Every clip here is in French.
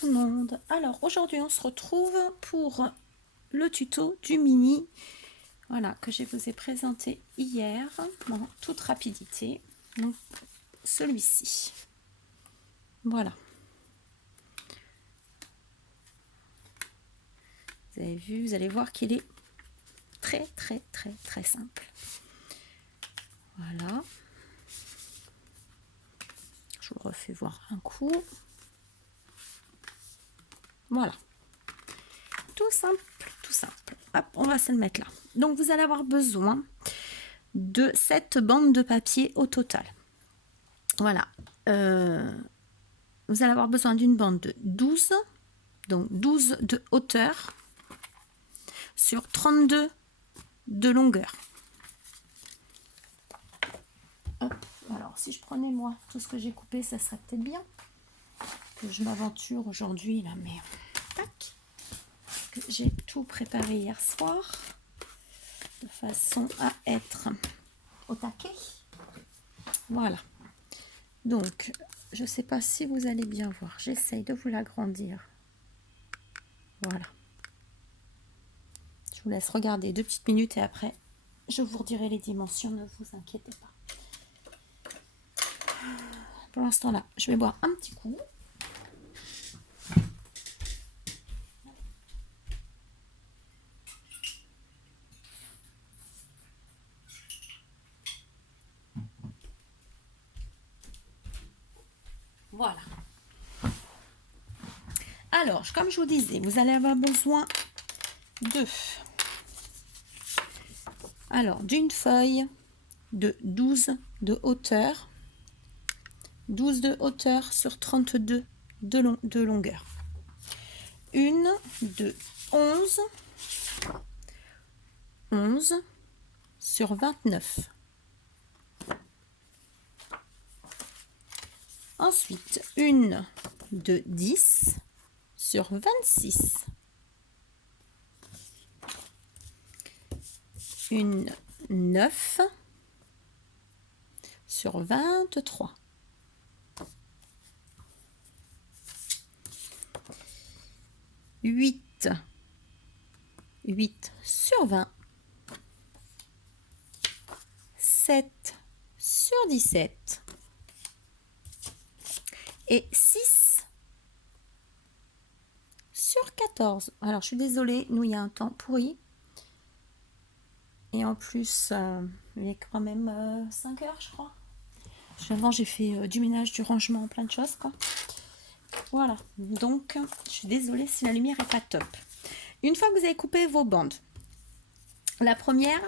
tout le monde. Alors aujourd'hui on se retrouve pour le tuto du mini, voilà, que je vous ai présenté hier en toute rapidité. Donc celui-ci, voilà, vous avez vu, vous allez voir qu'il est très simple. Voilà, je vous le refais voir un coup. Voilà, tout simple, tout simple. Hop, on va se le mettre là. Donc vous allez avoir besoin de 7 bandes de papier au total. Voilà, vous allez avoir besoin d'une bande de 12, donc 12 de hauteur sur 32 de longueur. Hop, alors si je prenais moi tout ce que j'ai coupé, ça serait peut-être bien que je m'aventure aujourd'hui là, mais tac, que j'ai tout préparé hier soir de façon à être au taquet. Voilà, donc je sais pas si vous allez bien voir, j'essaye de vous l'agrandir. Voilà, je vous laisse regarder 2 petites minutes et après je vous redirai les dimensions, ne vous inquiétez pas. Pour l'instant là, je vais boire un petit coup. Voilà. Alors, comme je vous disais, vous allez avoir besoin de... Alors, d'une feuille de 12 de hauteur. 12 de hauteur sur 32 de longueur. Une de 11 sur 29. Ensuite, une de 10 sur 26. Une 9 sur 23. Huit sur 20. 7 sur 17. Et 6 sur 14. Alors, je suis désolée, nous, il y a un temps pourri. Et en plus, il est quand même 5 heures, je crois. Avant, j'ai fait du ménage, du rangement, plein de choses, quoi. Voilà, donc, je suis désolée si la lumière n'est pas top. Une fois que vous avez coupé vos bandes, la première,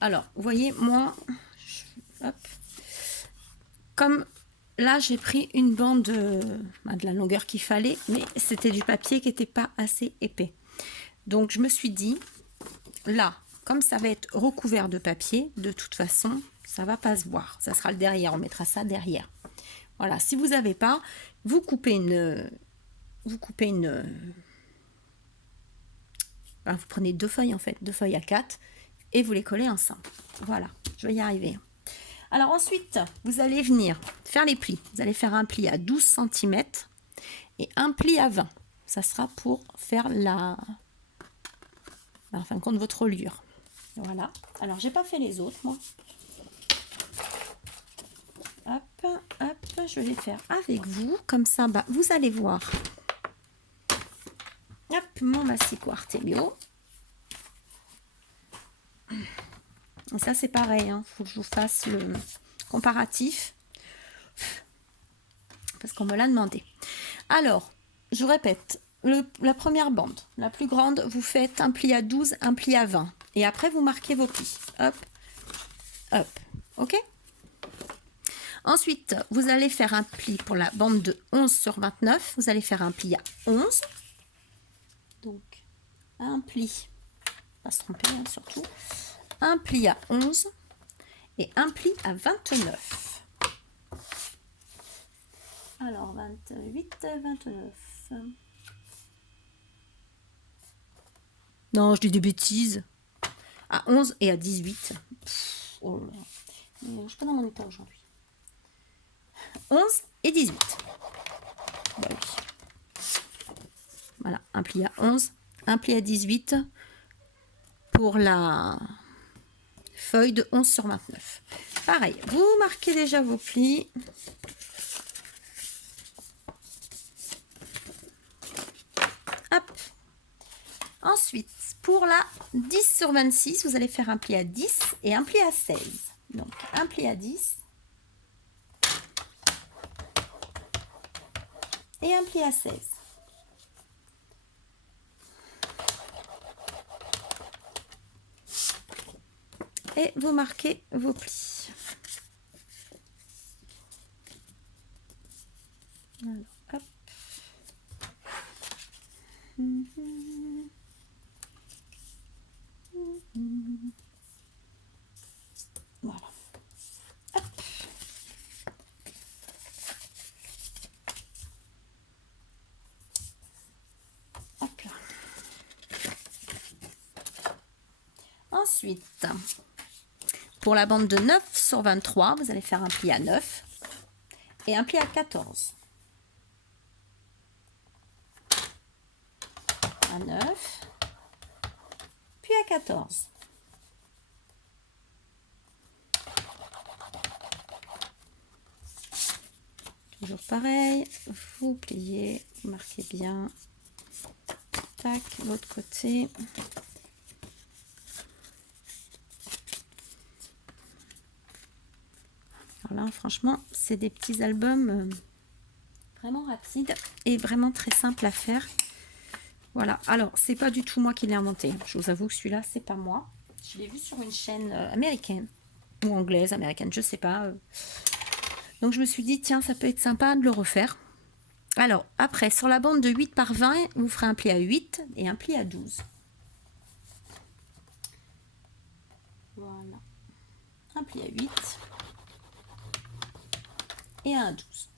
alors, vous voyez, moi, hop, comme là, j'ai pris une bande de la longueur qu'il fallait, mais c'était du papier qui n'était pas assez épais. Donc, je me suis dit, là, comme ça va être recouvert de papier, de toute façon, ça va pas se voir. Ça sera le derrière, on mettra ça derrière. Voilà, si vous n'avez pas, vous coupez une... Vous prenez 2 feuilles en fait, 2 feuilles à 4, et vous les collez ensemble. Voilà, je vais y arriver. Alors ensuite, vous allez venir faire les plis. Vous allez faire un pli à 12 cm et un pli à 20. Ça sera pour faire en fin de compte, votre reliure. Voilà. Alors, j'ai pas fait les autres, moi. Hop, hop, je vais les faire avec vous. Comme ça, bah, vous allez voir. Hop, mon massicot Artemio. Et ça, c'est pareil. Il faut que je vous fasse le comparatif. Parce qu'on me l'a demandé. Alors, je répète. La première bande, la plus grande, vous faites un pli à 12, un pli à 20. Et après, vous marquez vos plis. Hop, hop. OK? Ensuite, vous allez faire un pli pour la bande de 11 sur 29. Vous allez faire un pli à 11. Donc, un pli, pas se tromper hein, surtout. Un pli à 11 et un pli à 29. Alors, 28, 29. Non, je dis des bêtises. À 11 et à 18. Oh là. Je suis pas dans mon état aujourd'hui. 11 et 18. Bah oui. Voilà, un pli à 11, un pli à 18 pour la feuille de 11 sur 29. Pareil, vous marquez déjà vos plis. Hop. Ensuite, pour la 10 sur 26, vous allez faire un pli à 10 et un pli à 16. Donc, un pli à 10 et un pli à 16. Et vous marquez vos plis. Alors, hop. Voilà. Hop. Hop là. Ensuite, pour la bande de 9 sur 23, vous allez faire un pli à 9 et un pli à 14. À 9, puis à 14. Toujours pareil, vous pliez, vous marquez bien. Tac, l'autre côté. Alors là, franchement, c'est des petits albums vraiment rapides et vraiment très simples à faire. Voilà, alors c'est pas du tout moi qui l'ai inventé. Je vous avoue que celui-là, c'est pas moi. Je l'ai vu sur une chaîne américaine ou anglaise, américaine, je sais pas. Donc je me suis dit, tiens, ça peut être sympa de le refaire. Alors, après, sur la bande de 8 par 20, vous ferez un pli à 8 et un pli à 12. Voilà. Un pli à 8 et un 12.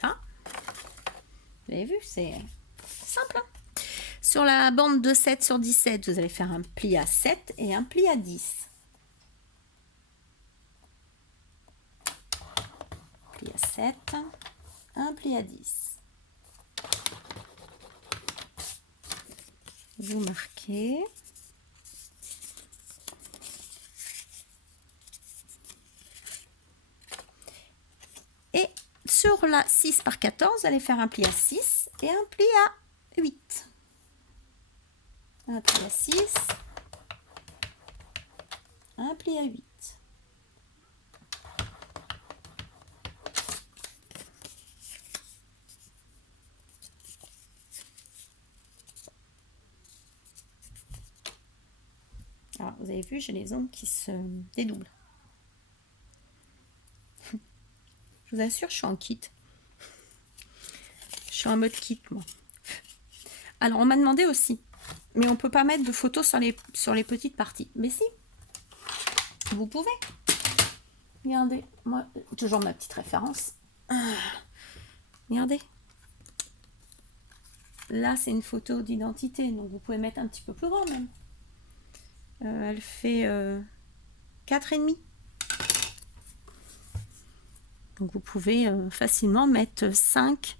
Voilà. Vous avez vu, c'est simple. Hein? Sur la bande de 7 sur 17, vous allez faire un pli à 7 et un pli à 10. Pli à 7, un pli à 10. Vous marquez. Et sur la 6 par 14, vous allez faire un pli à 6 et un pli à 8. Un pli à 6, un pli à 8. Alors, vous avez vu, j'ai les ongles qui se dédoublent. Je vous assure, je suis en kit. Je suis en mode kit, moi. Alors, on m'a demandé aussi, mais on peut pas mettre de photos sur les petites parties. Mais si, vous pouvez. Regardez, moi, toujours ma petite référence. Regardez. Là, c'est une photo d'identité, donc vous pouvez mettre un petit peu plus grand même. Elle fait 4,5. Donc vous pouvez facilement mettre 5,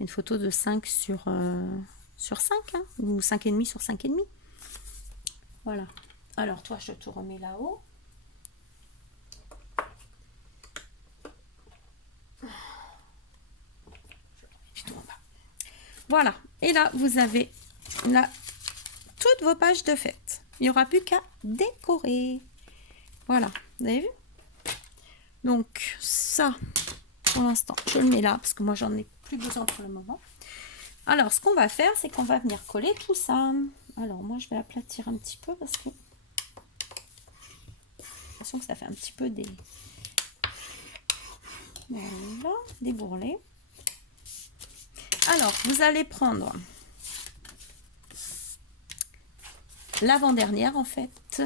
une photo de 5 sur 5, hein, ou 5,5 sur 5,5. Voilà. Alors toi, je te remets là-haut. Voilà. Et là, vous avez là toutes vos pages de fête. Il n'y aura plus qu'à décorer. Voilà. Vous avez vu? Donc ça, pour l'instant, je le mets là parce que moi, j'en ai plus besoin pour le moment. Alors, ce qu'on va faire, c'est qu'on va venir coller tout ça. Alors, moi, je vais aplatir un petit peu parce que j'ai l'impression que ça fait un petit peu des... Voilà, des bourrelets. Alors, vous allez prendre l'avant-dernière, en fait,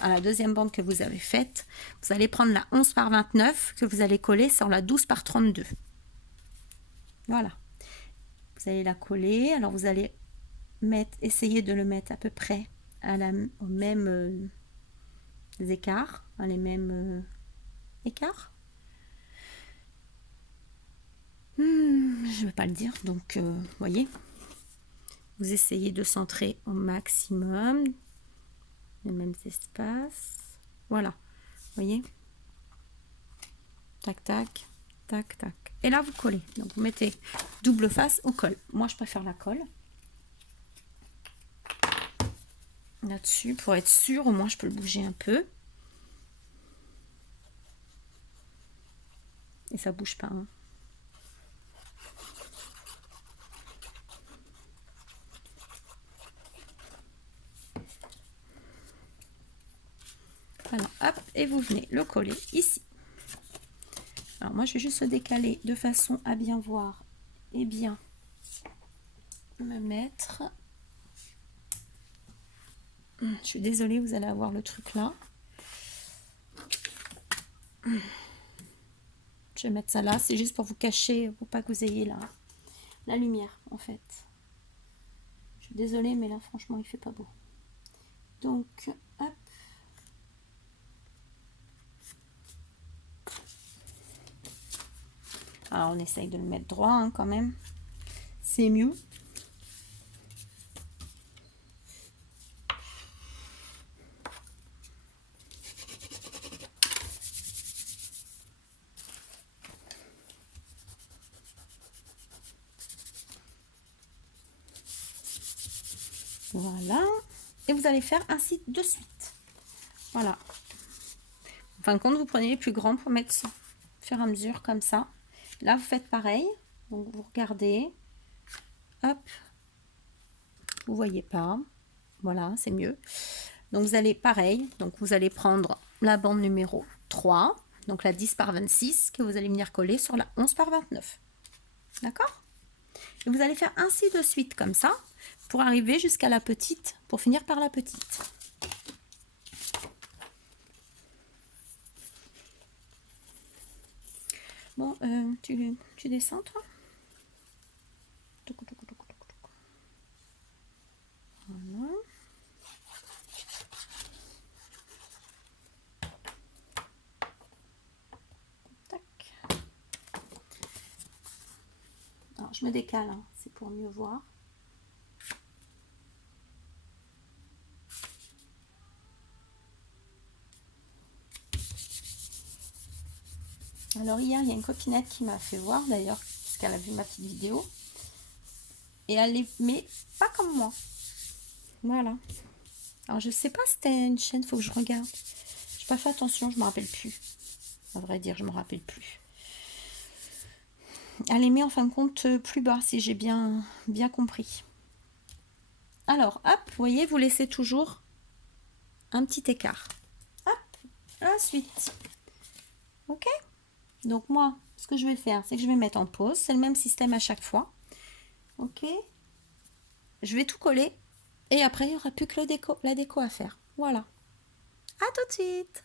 à la deuxième bande que vous avez faite. Vous allez prendre la 11 par 29 que vous allez coller sur la 12 par 32. Voilà. Vous allez la coller. Alors, vous allez essayer de le mettre à peu près aux mêmes écarts, à les mêmes écarts. Je ne vais pas le dire, donc voyez, vous essayez de centrer au maximum les mêmes espaces. Voilà, voyez, tac tac tac tac, et là vous collez. Donc vous mettez double face au col. Moi je préfère la colle là-dessus pour être sûr, au moins je peux le bouger un peu et ça bouge pas, hein. Alors hop, et vous venez le coller ici. Alors moi je vais juste le décaler de façon à bien voir et bien me mettre. Je suis désolée, vous allez avoir le truc là. Je vais mettre ça là, c'est juste pour vous cacher, pour pas que vous ayez la lumière en fait. Je suis désolée, mais là franchement il fait pas beau. Donc hop. Alors on essaye de le mettre droit, hein, quand même. C'est mieux. Voilà. Et vous allez faire ainsi de suite. Voilà. En fin de compte, vous prenez les plus grands pour mettre ça, au fur et à mesure comme ça. Là, vous faites pareil. Donc, vous regardez. Hop. Vous voyez pas. Voilà, c'est mieux. Donc, vous allez pareil. Donc, vous allez prendre la bande numéro 3. Donc, la 10 par 26 que vous allez venir coller sur la 11 par 29. D'accord? Et vous allez faire ainsi de suite comme ça pour arriver jusqu'à la petite, pour finir par la petite. Bon, tu descends toi? Voilà. Tac. Alors je me décale, hein, c'est pour mieux voir. Alors hier, il y a une copinette qui m'a fait voir d'ailleurs, parce qu'elle a vu ma petite vidéo. Et elle les met pas comme moi. Voilà. Alors je sais pas si c'était une chaîne, faut que je regarde. J'ai pas fait attention, je me rappelle plus. À vrai dire, je me rappelle plus. Elle les met en fin de compte plus bas, si j'ai bien compris. Alors, hop, vous voyez, vous laissez toujours un petit écart. Hop, ensuite. Ok? Donc moi, ce que je vais faire, c'est que je vais mettre en pause. C'est le même système à chaque fois. Ok? Je vais tout coller. Et après, il n'y aura plus que la déco à faire. Voilà. À tout de suite.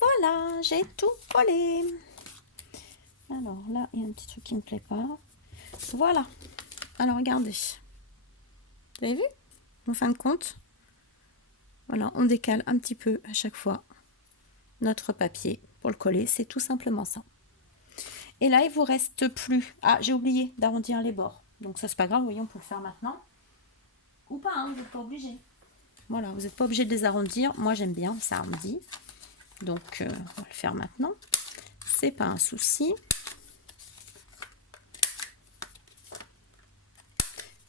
Voilà, j'ai tout collé. Alors là, il y a un petit truc qui ne me plaît pas. Voilà. Alors, regardez. Vous avez vu? En fin de compte, voilà, on décale un petit peu à chaque fois notre papier pour le coller. C'est tout simplement ça. Et là, il vous reste plus... Ah, j'ai oublié d'arrondir les bords. Donc ça, c'est pas grave. Voyons, on peut le faire maintenant. Ou pas, hein, vous n'êtes pas obligé. Voilà, vous n'êtes pas obligé de les arrondir. Moi, j'aime bien, ça arrondit. Donc, on va le faire maintenant. C'est pas un souci.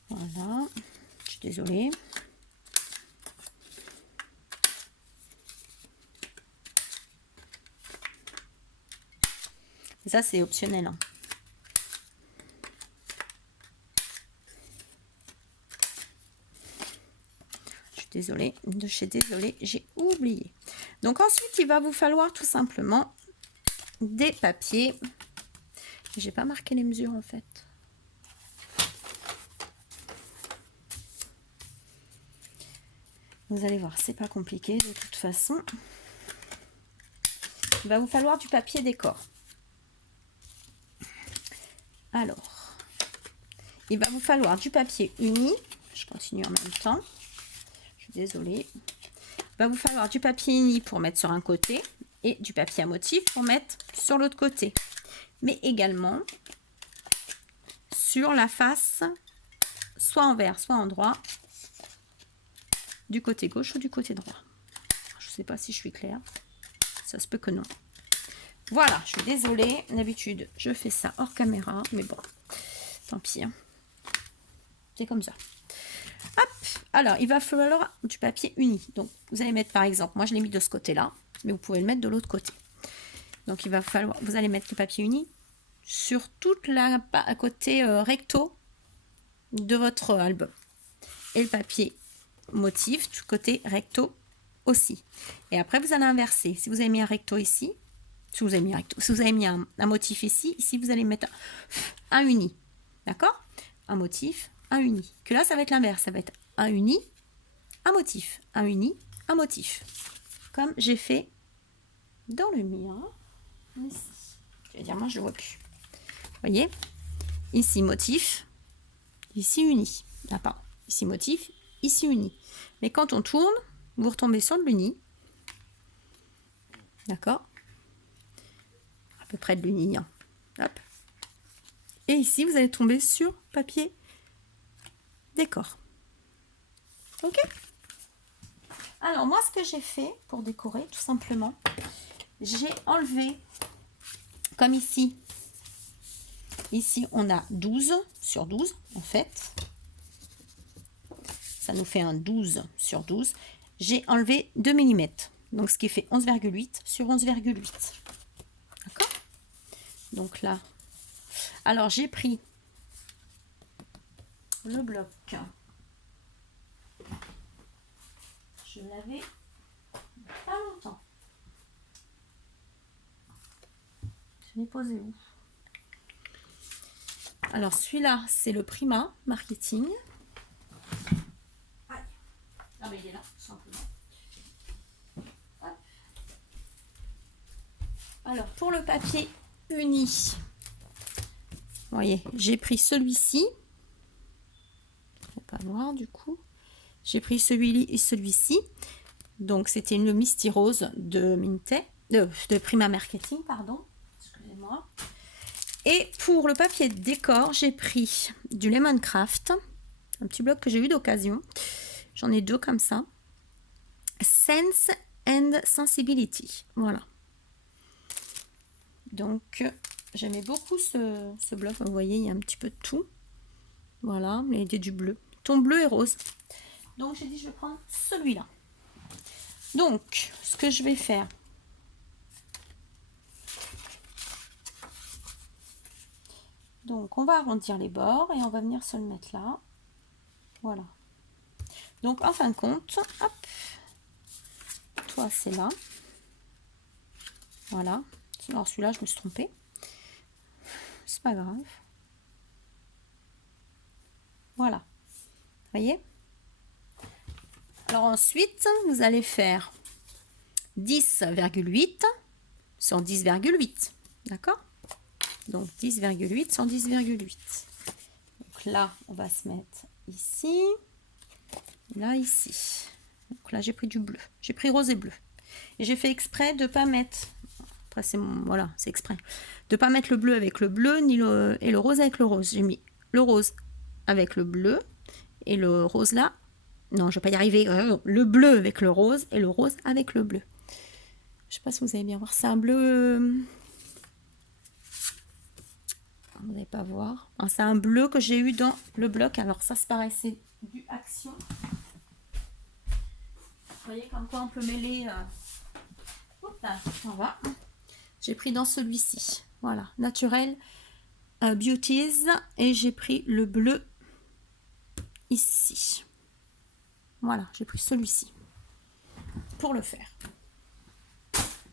Voilà. Je suis désolée. Ça, c'est optionnel, hein. Désolée, j'ai oublié. Donc ensuite, il va vous falloir tout simplement des papiers. J'ai pas marqué les mesures en fait. Vous allez voir, c'est pas compliqué de toute façon. Il va vous falloir du papier décor. Alors, il va vous falloir du papier uni. Je continue en même temps. Je suis désolée. Il va vous falloir du papier uni pour mettre sur un côté et du papier à motif pour mettre sur l'autre côté. Mais également sur la face, soit envers, soit en droit, du côté gauche ou du côté droit. Je ne sais pas si je suis claire. Ça se peut que non. Voilà, je suis désolée. D'habitude, je fais ça hors caméra. Mais bon, tant pis. Hein. C'est comme ça. Hop. Alors, il va falloir du papier uni. Donc, vous allez mettre, par exemple, moi, je l'ai mis de ce côté-là. Mais vous pouvez le mettre de l'autre côté. Donc, il va falloir, vous allez mettre le papier uni sur toute la côté recto de votre album. Et le papier motif du côté recto aussi. Et après, vous allez inverser. Si vous avez mis un recto ici, si vous avez mis un motif ici, vous allez mettre un uni. D'accord? Un motif, un uni. Que là, ça va être l'inverse. Ça va être un uni, un motif. Un uni, un motif. Comme j'ai fait dans le mien. Ici. Je vais dire, moi, je ne le vois plus. Vous voyez? Ici, motif. Ici, uni. Ah, pardon. Ici, motif. Ici, uni. Mais quand on tourne, vous retombez sur l'uni. D'accord? À peu près de l'uni. Hein. Hop. Et ici, vous allez tomber sur papier décor. Ok? Alors, moi, ce que j'ai fait pour décorer, tout simplement, j'ai enlevé, comme ici, on a 12 sur 12, en fait. Ça nous fait un 12 sur 12. J'ai enlevé 2 mm. Donc, ce qui fait 11,8 sur 11,8. D'accord? Donc là, alors j'ai pris le bloc. Je l'avais pas longtemps. Je l'ai posé où? Alors celui-là, c'est le Prima Marketing. Ah mais il est là, tout simplement. Hop. Alors pour le papier uni, vous voyez, j'ai pris celui-ci. On va pas voir du coup. J'ai pris celui-ci et celui-ci. Donc c'était une Misty Rose de de Prima Marketing, pardon. Excusez-moi. Et pour le papier de décor, j'ai pris du Lemon Craft, un petit bloc que j'ai eu d'occasion. J'en ai 2 comme ça. Sense and Sensibility. Voilà. Donc, j'aimais beaucoup ce bloc. Vous voyez, il y a un petit peu de tout. Voilà, mais il y a du bleu. Ton bleu et rose. Donc, j'ai dit, je vais prendre celui-là. Donc, ce que je vais faire, donc on va arrondir les bords et on va venir se le mettre là. Voilà. Donc, en fin de compte, hop, toi, c'est là. Voilà. Alors, celui-là, je me suis trompée. C'est pas grave. Voilà. Vous voyez? Alors ensuite, vous allez faire 10,8 sur 10,8. D'accord? Donc 10,8 sur 10,8. Donc là, on va se mettre ici. Là, ici. Donc là, j'ai pris du bleu. J'ai pris rose et bleu. Et j'ai fait exprès de ne pas mettre... Après, c'est voilà, c'est exprès. De ne pas mettre le bleu avec le bleu, ni et le rose avec le rose. J'ai mis le rose avec le bleu et le rose là. Non, je ne vais pas y arriver. Le bleu avec le rose et le rose avec le bleu. Je ne sais pas si vous allez bien voir. C'est un bleu... Vous n'allez pas voir. C'est un bleu que j'ai eu dans le bloc. Alors ça, c'est pareil, c'est du Action. Vous voyez comme quoi on peut mêler... ça va. J'ai pris dans celui-ci. Voilà, Naturel Beauties. Et j'ai pris le bleu ici. Voilà, j'ai pris celui-ci pour le faire.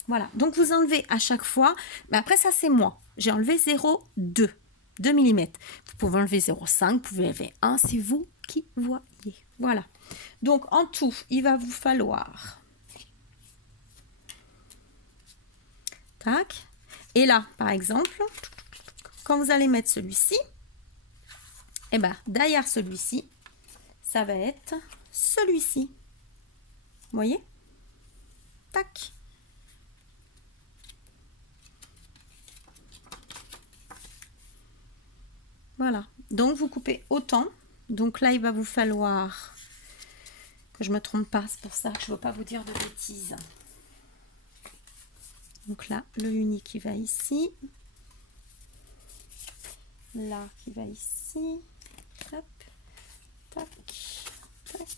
Voilà, donc vous enlevez à chaque fois. Mais après, ça, c'est moi. J'ai enlevé 0,2 mm. Vous pouvez enlever 0,5, vous pouvez enlever 1, c'est vous qui voyez. Voilà. Donc, en tout, il va vous falloir... Tac. Et là, par exemple, quand vous allez mettre celui-ci, Et ben derrière celui-ci, ça va être celui-ci. Vous voyez? Tac. Voilà. Donc vous coupez autant. Donc là, il va vous falloir que je me trompe pas. C'est pour ça que je ne veux pas vous dire de bêtises. Donc là, le uni qui va ici. Là, qui va ici. Hop. Tac. Tac.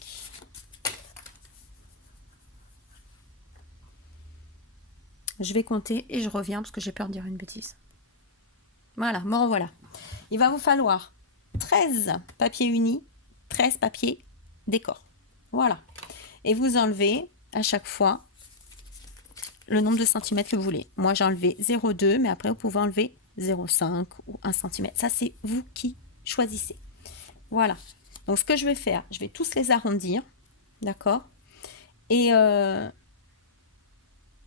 Je vais compter et je reviens parce que j'ai peur de dire une bêtise. Voilà, me revoilà. Il va vous falloir 13 papiers unis, 13 papiers décor. Voilà. Et vous enlevez à chaque fois le nombre de centimètres que vous voulez. Moi, j'ai enlevé 0,2, mais après, vous pouvez enlever 0,5 ou 1 cm. Ça, c'est vous qui choisissez. Voilà. Donc, ce que je vais faire, je vais tous les arrondir. D'accord? Et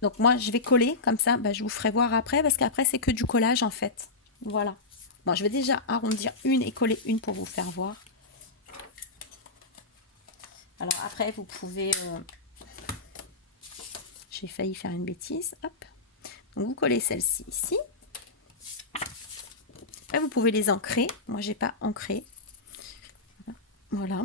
donc, moi, je vais coller comme ça. Ben, je vous ferai voir après parce qu'après, c'est que du collage, en fait. Voilà. Bon, je vais déjà arrondir une et coller une pour vous faire voir. Alors, après, vous pouvez... J'ai failli faire une bêtise. Hop. Donc, vous collez celle-ci ici. Après, vous pouvez les ancrer. Moi, j'ai pas ancré. Voilà.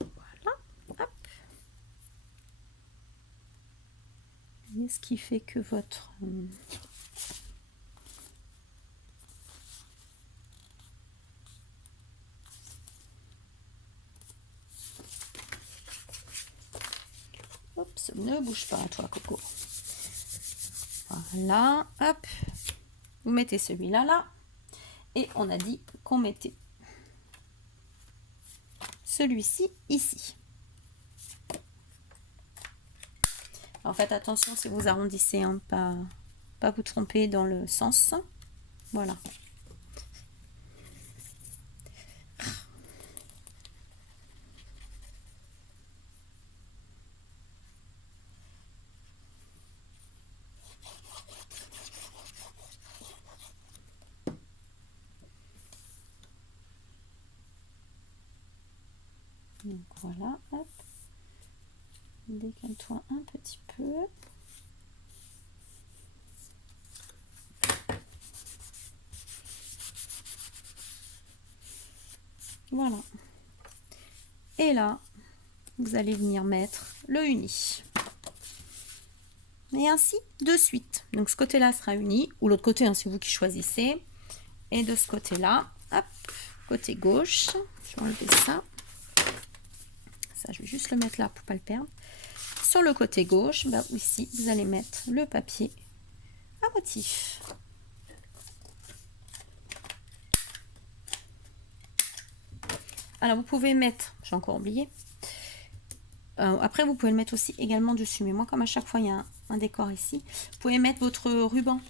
Voilà. Hop. Et ce qui fait que votre... Oups, ne bouge pas, toi, Coco. Voilà, hop. Vous mettez celui-là, là. Et on a dit qu'on mettait celui-ci, ici. En fait, attention si vous arrondissez, hein, pas vous tromper dans le sens. Voilà. Donc voilà, hop. Décale-toi un petit peu. Voilà. Et là, vous allez venir mettre le uni. Et ainsi de suite. Donc ce côté-là sera uni, ou l'autre côté, hein, c'est vous qui choisissez. Et de ce côté-là, hop, côté gauche, je vais enlever ça. Ça, je vais juste le mettre là pour pas le perdre. Sur le côté gauche, bah, ici, vous allez mettre le papier à motif. Alors, vous pouvez mettre, j'ai encore oublié, après, vous pouvez le mettre aussi également dessus. Mais moi, comme à chaque fois, il y a un décor ici, vous pouvez mettre votre ruban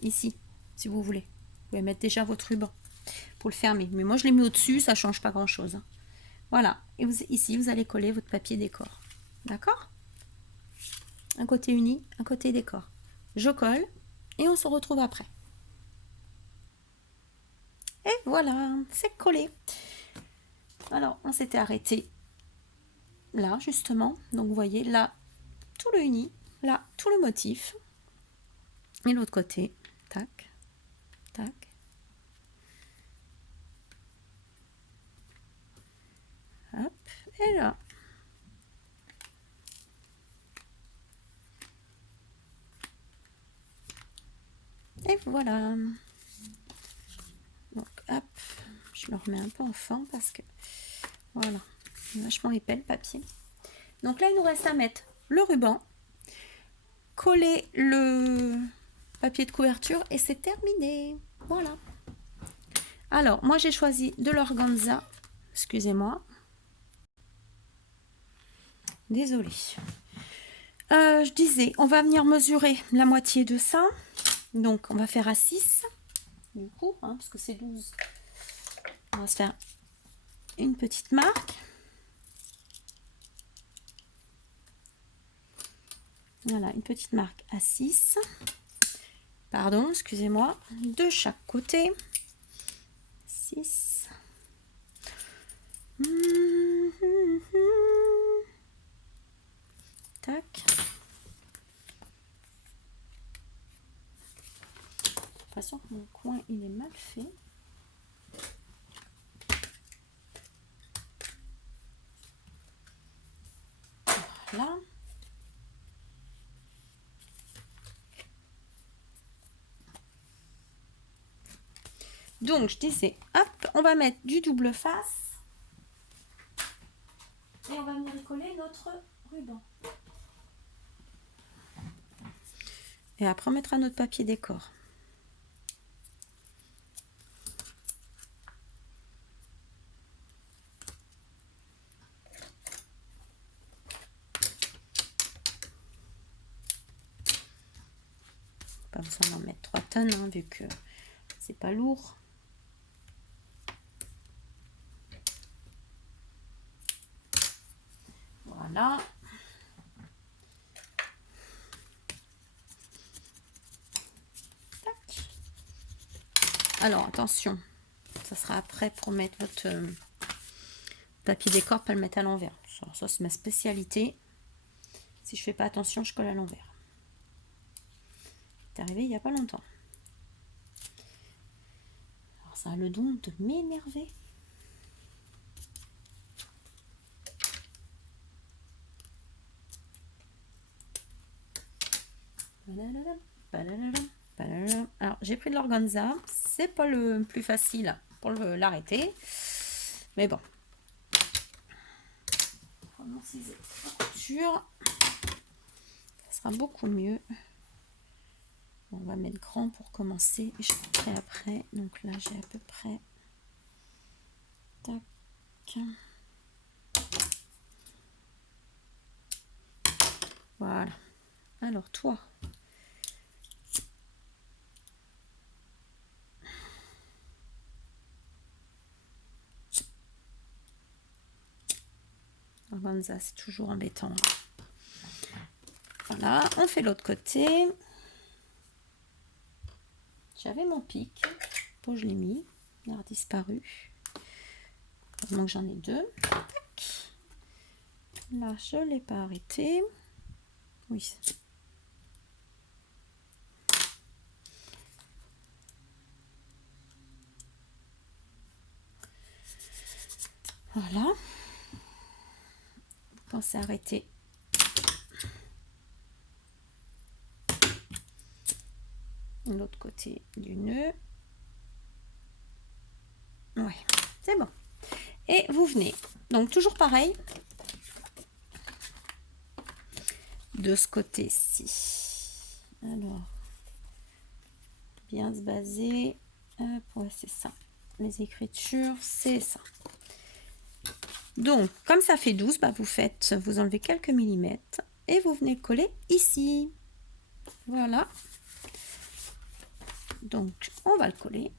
ici, si vous voulez. Vous pouvez mettre déjà votre ruban pour le fermer. Mais moi, je l'ai mis au-dessus, ça ne change pas grand-chose. Hein. Voilà. Et vous, ici, vous allez coller votre papier décor. D'accord? Un côté uni, un côté décor. Je colle et on se retrouve après. Et voilà, c'est collé. Alors, on s'était arrêté là, justement. Donc, vous voyez, là, tout le uni, là, tout le motif. Et l'autre côté, tac, tac. Hop, et là. Et voilà. Donc, hop, je le remets un peu en forme parce que, voilà, vachement épais le papier. Donc là, il nous reste à mettre le ruban, coller le papier de couverture et c'est terminé. Voilà. Alors, moi, j'ai choisi de l'organza. Excusez-moi. Désolée. Je disais, on va venir mesurer la moitié de ça. Donc, on va faire à 6. Du coup, hein, parce que c'est 12. On va se faire une petite marque. Voilà, une petite marque à 6. Pardon, excusez-moi. De chaque côté. 6. Tac. De toute façon, mon coin, il est mal fait. Voilà. Donc, je disais, hop, on va mettre du double face. Et on va venir y coller notre ruban. Et après, on mettra notre papier décor. Pas besoin d'en mettre 3 tonnes, hein, vu que c'est pas lourd. Voilà. Tac. Alors, attention. Ça sera après pour mettre votre papier décor, pas le mettre à l'envers. Ça c'est ma spécialité. Si je fais pas attention, je colle à l'envers. C'est arrivé il n'y a pas longtemps. Alors, ça a le don de m'énerver. Alors, j'ai pris de l'organza. C'est pas le plus facile pour l'arrêter. Mais bon. Vraiment ciseler la couture. Ça sera beaucoup mieux. On va mettre grand pour commencer. Et je ferai après. Donc là, j'ai à peu près... Tac. Voilà. Alors, toi... Organza, c'est toujours embêtant. Voilà, on fait l'autre côté. J'avais mon pic. Bon, je l'ai mis. Il a disparu. Heureusement que j'en ai 2. Là, je ne l'ai pas arrêté. Oui. Voilà. Vous pensez arrêter. L'autre côté du nœud. Ouais, c'est bon. Et vous venez. Donc, toujours pareil. De ce côté-ci. Alors, bien se baser. Hop, ouais, c'est ça. Les écritures, c'est ça. Donc, comme ça fait 12, bah, vous enlevez quelques millimètres et vous venez coller ici. Voilà. Donc, on va le coller.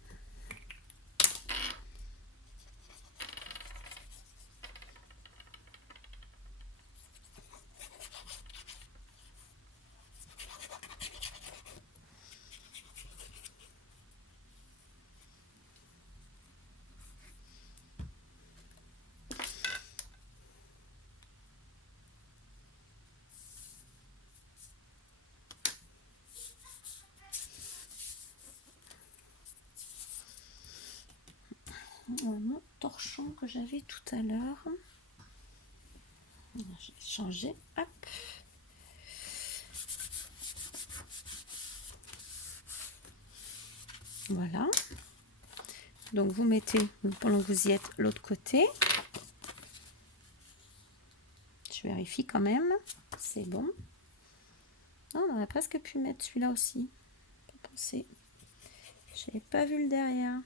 Mon torchon que j'avais tout à l'heure. J'ai changé. Hop. Voilà. Donc vous mettez, pendant que vous y êtes, l'autre côté. Je vérifie quand même. C'est bon. Non, on aurait presque pu mettre celui-là aussi. Pas pensé. J'avais pas vu le derrière.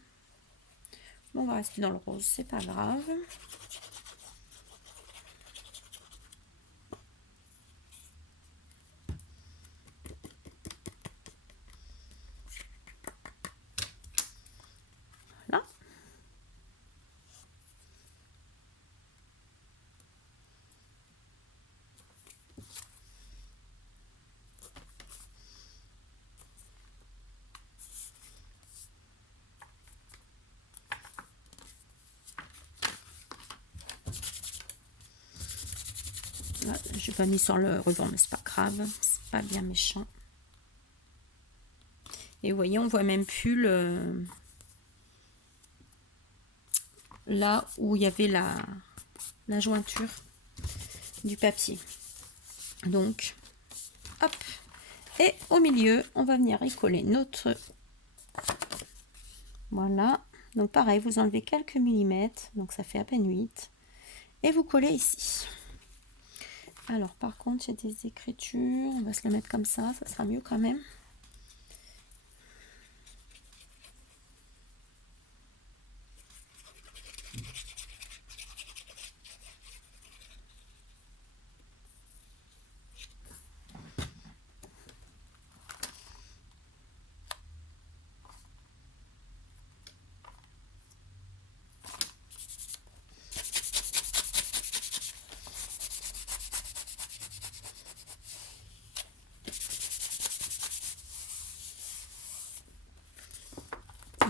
Bon, on va rester dans le rose, c'est pas grave. Voilà. je n'ai pas mis sur le ruban, mais c'est pas grave, c'est pas bien méchant. Et vous voyez, on voit même plus le... là où il y avait la jointure du papier. Donc, hop. Et au milieu, on va venir y coller notre... Voilà. Donc pareil, vous enlevez quelques millimètres, donc ça fait à peine 8. Et vous collez ici. Alors par contre, il y a des écritures, on va se le mettre comme ça sera mieux quand même.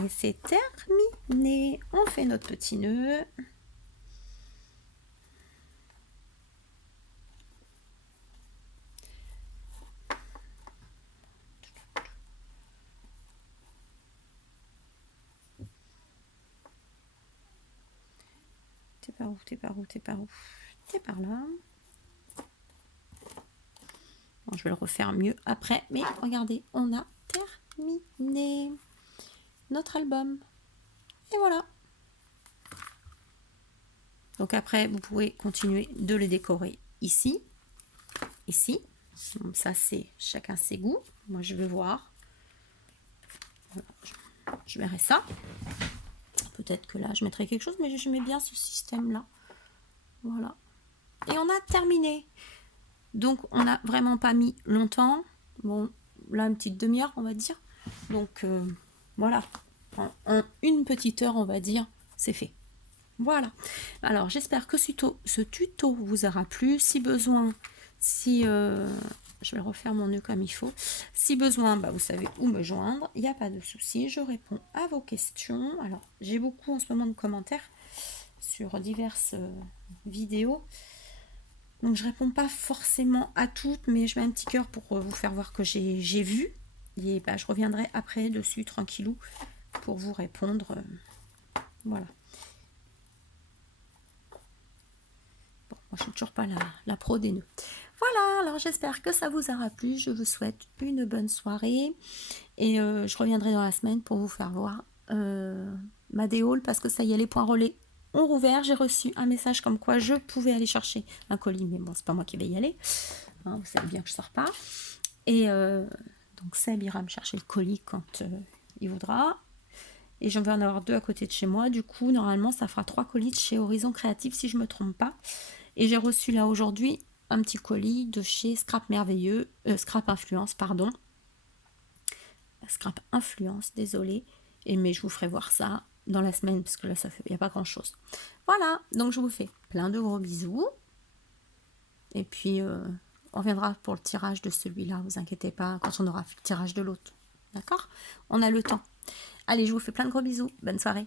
Et c'est terminé. On fait notre petit nœud. T'es par où? T'es par où? T'es par où? T'es par là. Bon, je vais le refaire mieux après. Mais regardez, on a terminé notre album. Et voilà. Donc après, vous pouvez continuer de le décorer ici. Ici. Donc ça, c'est chacun ses goûts. Moi, je vais voir. Voilà. Je verrai ça. Peut-être que là, je mettrai quelque chose, mais j'aimais bien ce système-là. Voilà. Et on a terminé. Donc, on n'a vraiment pas mis longtemps. Bon, là, une petite demi-heure, on va dire. Donc, voilà. En une petite heure, on va dire, c'est fait. Voilà. Alors, j'espère que ce tuto vous aura plu. Si besoin, je vais refaire mon nœud comme il faut. Si besoin, bah, vous savez où me joindre. Il n'y a pas de souci. Je réponds à vos questions. Alors, j'ai beaucoup en ce moment de commentaires sur diverses vidéos. Donc, je réponds pas forcément à toutes, mais je mets un petit cœur pour vous faire voir que j'ai vu. Et bah, je reviendrai après dessus, tranquillou, pour vous répondre. Voilà. Bon, moi, je suis toujours pas la pro des nœuds. Voilà, alors j'espère que ça vous aura plu. Je vous souhaite une bonne soirée. Et je reviendrai dans la semaine pour vous faire voir ma déhaul, parce que ça y est, les points relais ont rouvert. J'ai reçu un message comme quoi je pouvais aller chercher un colis, mais bon, c'est pas moi qui vais y aller. Hein, vous savez bien que je sors pas. Et donc Seb ira me chercher le colis quand il voudra. Et j'en vais en avoir 2 à côté de chez moi. Du coup, normalement, ça fera 3 colis de chez Horizon Créatif, si je me trompe pas. Et j'ai reçu là aujourd'hui un petit colis de chez Scrap Merveilleux, Scrap Influence, pardon. Scrap Influence, désolé. Mais je vous ferai voir ça dans la semaine, parce que là, il n'y a pas grand-chose. Voilà, donc je vous fais plein de gros bisous. Et puis, on reviendra pour le tirage de celui-là, vous inquiétez pas, quand on aura fait le tirage de l'autre. D'accord? On a le temps. Allez, je vous fais plein de gros bisous. Bonne soirée.